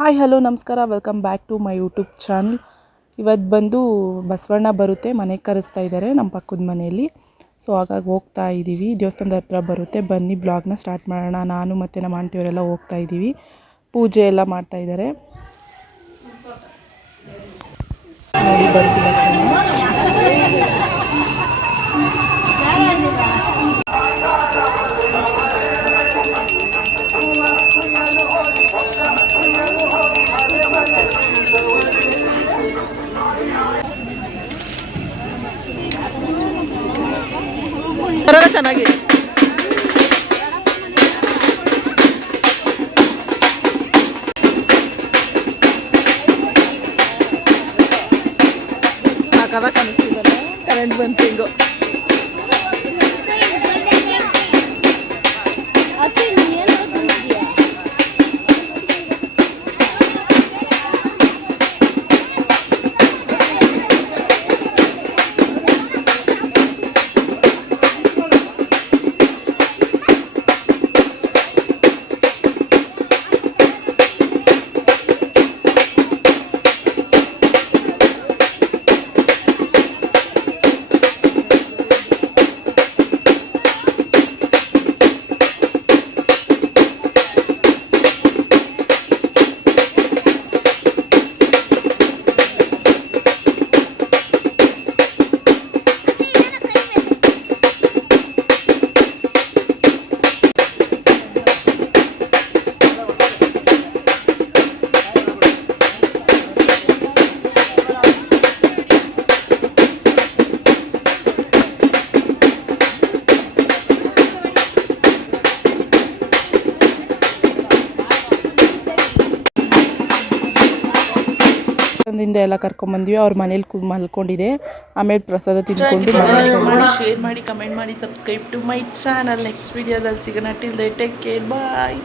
Hi hello ನಮಸ್ಕಾರ, welcome back to my YouTube channel. ಇವತ್ತು ಬಂದು ಬಸವಣ್ಣ ಬರುತ್ತೆ ಮನೆಗೆ ಕರೆಸ್ತಾ ಇದ್ದಾರೆ ನಮ್ಮ ಪಕ್ಕದ ಮನೆಯಲ್ಲಿ. ಸೊ ಹಾಗಾಗಿ ಹೋಗ್ತಾ ಇದ್ದೀವಿ, ದೇವಸ್ಥಾನದ ಹತ್ರ ಬರುತ್ತೆ. ಬನ್ನಿ ಬ್ಲಾಗ್ನ ಸ್ಟಾರ್ಟ್ ಮಾಡೋಣ. ನಾನು ಮತ್ತು ನಮ್ಮ ಆಂಟಿಯವರೆಲ್ಲ ಹೋಗ್ತಾ ಇದ್ದೀವಿ. ಪೂಜೆ ಎಲ್ಲ ಮಾಡ್ತಾ ಇದ್ದಾರೆ ನೋಡಿ. ಬಂತು ಬಸವಣ್ಣ. ಚೆನ್ನಾಗಿ ಸಾಕಾದ ಕಾಣಿಸ್ತಿದಲ್ಲ, ಕರೆಂಟ್ ಬಂತು ಹಿಂಗೋ. ದಿಂದ ಎಲ್ಲ ಕರ್ಕೊಂಡ್ಬಂದ್ವಿ. ಅವ್ರ ಮನೇಲಿ ಮಲ್ಕೊಂಡಿದೆ. ಆಮೇಲೆ ಪ್ರಸಾದ ತಿಂದ್ಕೊಂಡು ಶೇರ್ ಮಾಡಿ, ಕಮೆಂಟ್ ಮಾಡಿ, subscribe to my channel. Next ವಿಡಿಯೋದಲ್ಲಿ ಸಿಗೋಣ. ಟಿಲ್ ದೇ ಟೇಕ್ ಕೇರ್, ಬಾಯ್.